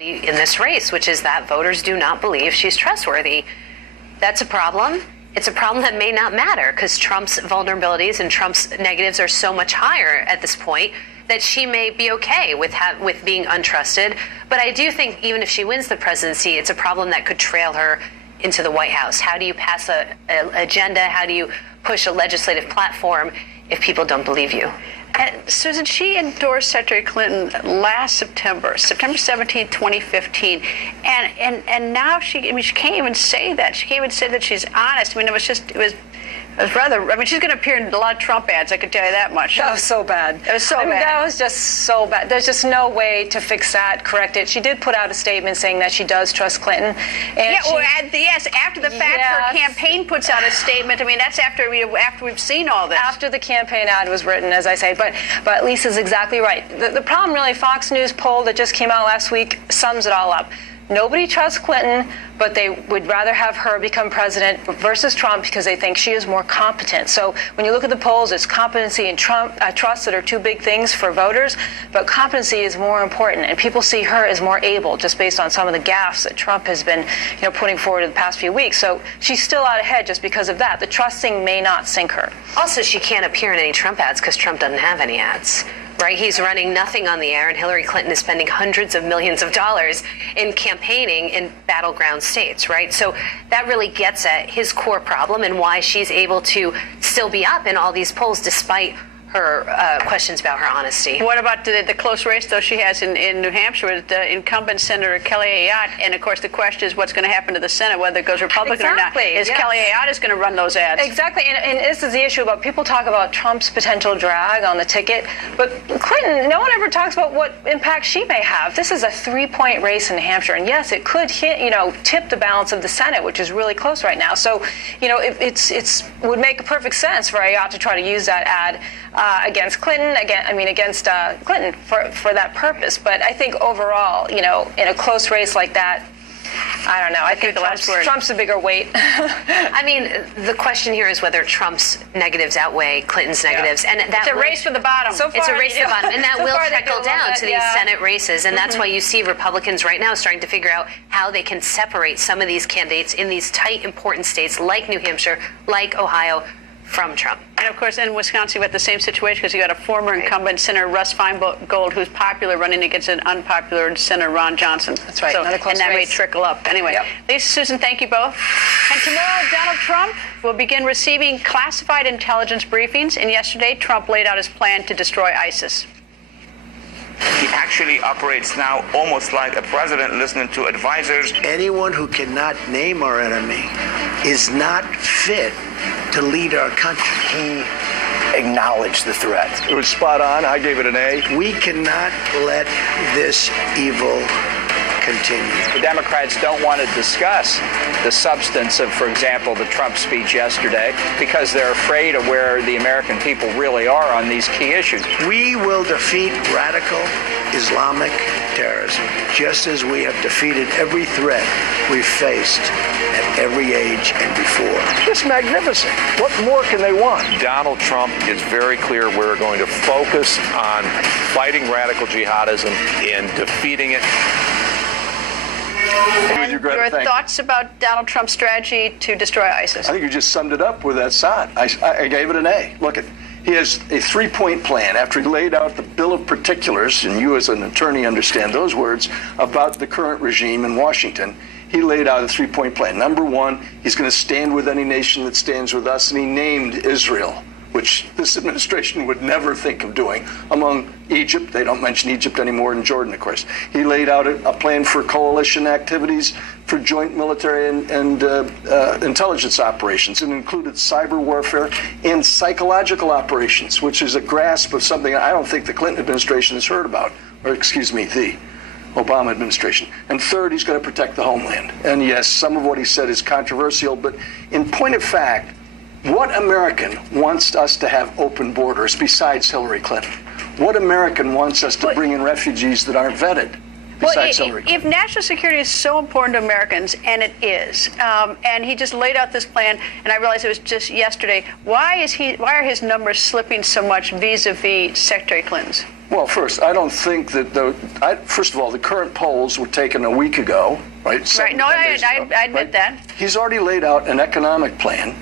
in this race, which is that voters do not believe she's trustworthy. That's a problem. It's a problem that may not matter because Trump's vulnerabilities and Trump's negatives are so much higher at this point that she may be okay with being untrusted. But I do think even if she wins the presidency, it's a problem that could trail her into the White House. How do you pass an agenda? How do you push a legislative platform if people don't believe you? And Susan, she endorsed Secretary Clinton last September 17, 2015. And now she can't even say that. She can't even say that she's honest. I mean, it was rather, I mean, she's going to appear in a lot of Trump ads, I can tell you that much. That was so bad. It was so bad. That was just so bad. There's just no way to fix that, correct it. She did put out a statement saying that she does trust Clinton. And yes, after the fact, her campaign puts out a statement. I mean, that's after we've seen all this. After the campaign ad was written, as I say. But Lisa's exactly right. The problem, really, Fox News poll that just came out last week sums it all up. Nobody trusts Clinton, but they would rather have her become president versus Trump because they think she is more competent. So when you look at the polls, it's competency and trust that are two big things for voters, but competency is more important, and people see her as more able just based on some of the gaffes that Trump has been putting forward in the past few weeks. So she's still out ahead just because of that. The trusting may not sink her. Also, she can't appear in any Trump ads because Trump doesn't have any ads. Right? He's running nothing on the air, and Hillary Clinton is spending hundreds of millions of dollars in campaigning in battleground states, right? So that really gets at his core problem and why she's able to still be up in all these polls despite her questions about her honesty. What about the close race, though, she has in New Hampshire with incumbent Senator Kelly Ayotte? And, of course, the question is what's going to happen to the Senate, whether it goes Republican or not. Is Kelly Ayotte is going to run those ads? Exactly. And this is the issue about people talk about Trump's potential drag on the ticket. But Clinton, no one ever talks about what impact she may have. This is a 3-point race in New Hampshire. And, yes, it could tip the balance of the Senate, which is really close right now. So, it would make perfect sense for Ayotte to try to use that ad against Clinton, against Clinton for that purpose. But I think overall, in a close race like that, I don't know. I think Trump's the bigger weight. I mean, the question here is whether Trump's negatives outweigh Clinton's negatives. And it's a race for the bottom. It's a race for the bottom. And that will trickle down to these Senate races. And that's why you see Republicans right now starting to figure out how they can separate some of these candidates in these tight, important states like New Hampshire, like Ohio, from Trump. And, of course, in Wisconsin, we have the same situation because you got a former incumbent, Senator Russ Feingold, who's popular, running against an unpopular Senator Ron Johnson. That's right. So, and that may trickle up. Anyway, Lisa, Susan, thank you both. And tomorrow, Donald Trump will begin receiving classified intelligence briefings. And yesterday, Trump laid out his plan to destroy ISIS. He actually operates now almost like a president listening to advisors. Anyone who cannot name our enemy is not fit to lead our country. He acknowledged the threat. It was spot on. I gave it an A. We cannot let this evil continue. The Democrats don't want to discuss the substance of, for example, the Trump speech yesterday because they're afraid of where the American people really are on these key issues. We will defeat radical Islamic terrorism, just as we have defeated every threat we've faced at every age and before. It's magnificent. What more can they want? Donald Trump is very clear we're going to focus on fighting radical jihadism and defeating it. And your thoughts about Donald Trump's strategy to destroy ISIS? I think you just summed it up with that sign. I gave it an A. Look, he has a 3-point plan after he laid out the bill of particulars, and you as an attorney understand those words, about the current regime in Washington. He laid out a 3-point plan. Number 1, he's going to stand with any nation that stands with us, and he named Israel, which this administration would never think of doing, among Egypt. They don't mention Egypt anymore, and Jordan, of course. He laid out a plan for coalition activities for joint military and intelligence operations. It included cyber warfare and psychological operations, which is a grasp of something I don't think the Clinton administration has heard about, or excuse me, the Obama administration. And third, he's going to protect the homeland. And yes, some of what he said is controversial, but in point of fact, what American wants us to have open borders besides Hillary Clinton? What American wants us to bring in refugees that aren't vetted besides Hillary Clinton? If national security is so important to Americans, and it is, and he just laid out this plan, and I realized it was just yesterday, why are his numbers slipping so much vis-a-vis Secretary Clinton's? Well, first, I don't think that first of all, the current polls were taken a week ago, right? Right. No, I admit that. He's already laid out an economic plan,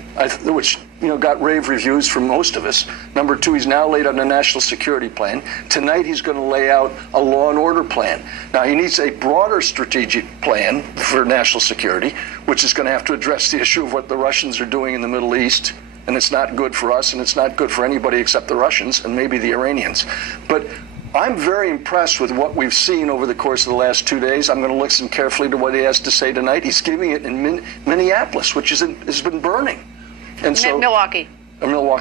which got rave reviews from most of us. Number two, he's now laid out a national security plan. Tonight, he's going to lay out a law and order plan. Now, he needs a broader strategic plan for national security, which is going to have to address the issue of what the Russians are doing in the Middle East. And it's not good for us, and it's not good for anybody except the Russians and maybe the Iranians. But I'm very impressed with what we've seen over the course of the last 2 days. I'm going to listen carefully to what he has to say tonight. He's giving it in Minneapolis, which has been burning. And so, Milwaukee,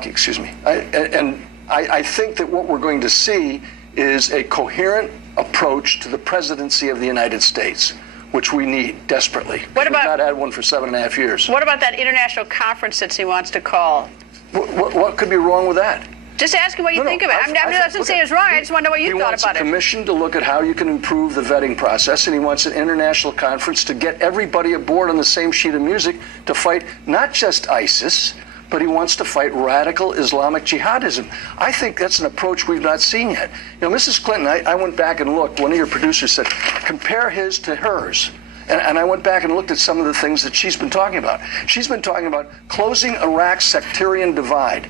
excuse me. I think that what we're going to see is a coherent approach to the presidency of the United States, which we need desperately. We've not had one for 7.5 years. What about that international conference that he wants to call? What could be wrong with that? Just asking what you think of it. I'm not saying it's wrong. I just want to know what you thought about it. He wants a commission to look at how you can improve the vetting process, and he wants an international conference to get everybody aboard on the same sheet of music to fight not just ISIS, but he wants to fight radical Islamic jihadism. I think that's an approach we've not seen yet. Mrs. Clinton, I went back and looked. One of your producers said, compare his to hers. And I went back and looked at some of the things that she's been talking about. She's been talking about closing Iraq's sectarian divide.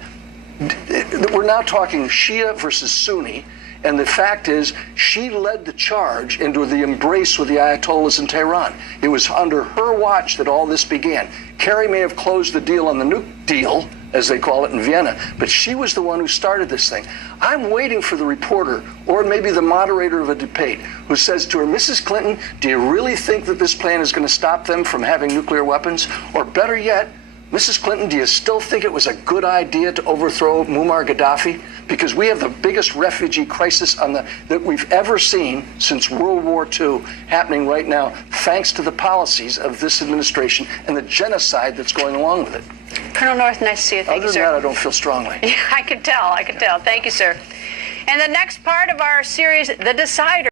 We're now talking Shia versus Sunni, and the fact is she led the charge into the embrace with the Ayatollahs in Tehran. It was under her watch that all this began. Kerry may have closed the deal on the nuke deal, as they call it in Vienna, but she was the one who started this thing. I'm waiting for the reporter, or maybe the moderator of a debate, who says to her, Mrs. Clinton, do you really think that this plan is going to stop them from having nuclear weapons? Or better yet, Mrs. Clinton, do you still think it was a good idea to overthrow Muammar Gaddafi? Because we have the biggest refugee crisis that we've ever seen since World War II happening right now, thanks to the policies of this administration and the genocide that's going along with it. Colonel North, nice to see you. Thank you, sir. Other than that, I don't feel strongly. I can tell. Thank you, sir. And the next part of our series, The Decider.